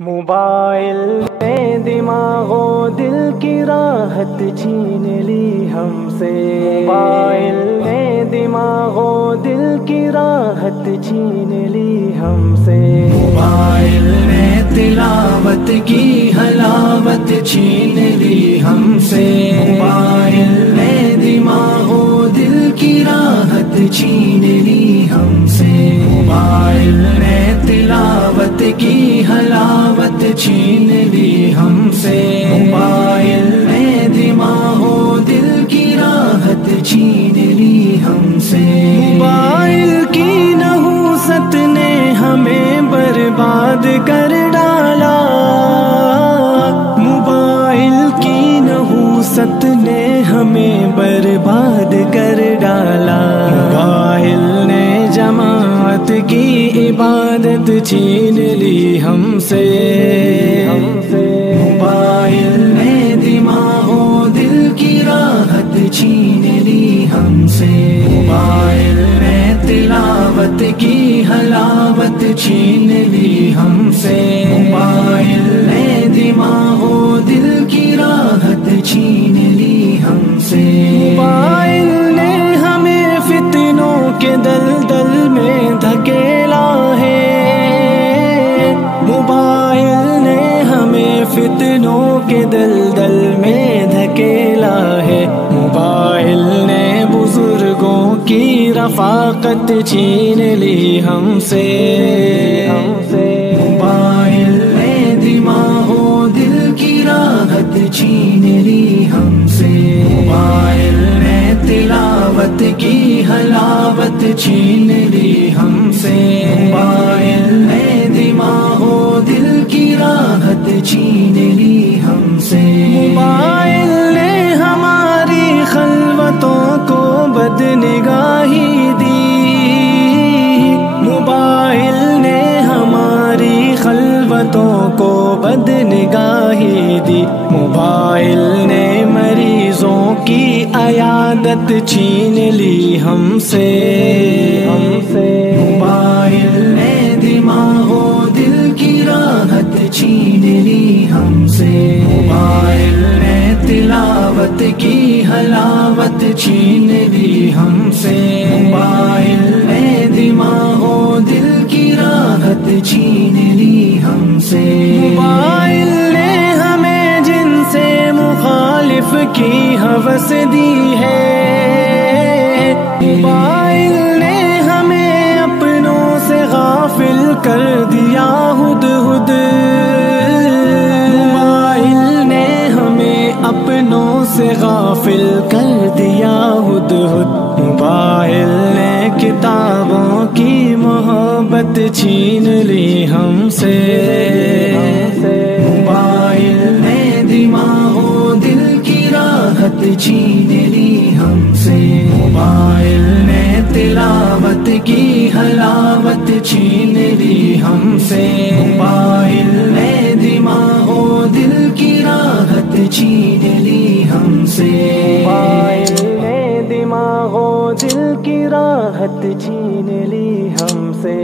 Mobile نے دماغ و دل کی راحت چھین لی ہم سے، موبائل نے دماغ و دل کی راحت چھین لی ہم سے، موبائل نے تلاوت کی حلاوت چھین لی ہم سے، موبائل نے دماغ و دل کی راحت چھین لی ہم سے، موبائل نے تلاوت کی حلاوت چھین لی ہم سے، موبائل نے دماغ و دل کی راحت چھین لی ہم سے، موبائل کی نحوست نے ہمیں برباد کر ڈالا، موبائل کی نحوست نے ہمیں برباد کر ڈالا، موبائل نے جماعت کی عبادت چھین لی ہم سے، موبائل نے دماغ و دل کی راحت چھین لی ہم سے، موبائل نے تلاوت کی حلاوت چھین لی ہم سے، موبائل نے دماغ و دل کی راحت چھین لی ہم سے، موبائل نے ہمیں فتنوں کے دلدل میں دھکیلا ہے، موبائل نے ہمیں فتنوں کے دلدل میں دھکیلا ہے، موبائل نے بزرگوں کی رفاقت چھین لی ہم سے، موبائل نے دماغ و دل کی راحت چھین لی ہم سے، موبائل نے تلاوت کی حلاوت چھین لی ہم سے، موبائل نے دماغ و دل کی راحت چھین لی ہم سے، موبائل نے ہماری خلوتوں کو بد نگاہی دی، موبائل نے ہماری خلوتوں کو بد نگاہی دی، موبائل نے مریضوں کی عیادت چھین لی ہم سے، موبائل نے دماغ و دل کی راحت چھین لی ہم سے، موبائل نے تلاوت کی حلاوت چھین لی ہم سے، موبائل نے دماغ و دل کی راحت چھین لی ہم سے، موبائل نے ہمیں جن سے مخالف کی ہوس دی ہے، موبائل نے ہمیں اپنوں سے غافل کر دیا ہد، موبائل نے ہمیں اپنوں سے غافل کر دیا ہد، موبائل نے کتابوں کی محبت چھین لی ہم سے، موبائل نے دماغ و دل کی راحت چھین لی ہم سے، موبائل نے تلاوت کی حلاوت چھین لی ہم سے، موبائل نے دماغ و دل کی راحت چھین لی ہم سے، موبائل نے دماغ و دل کی راحت چھین لی ہم سے۔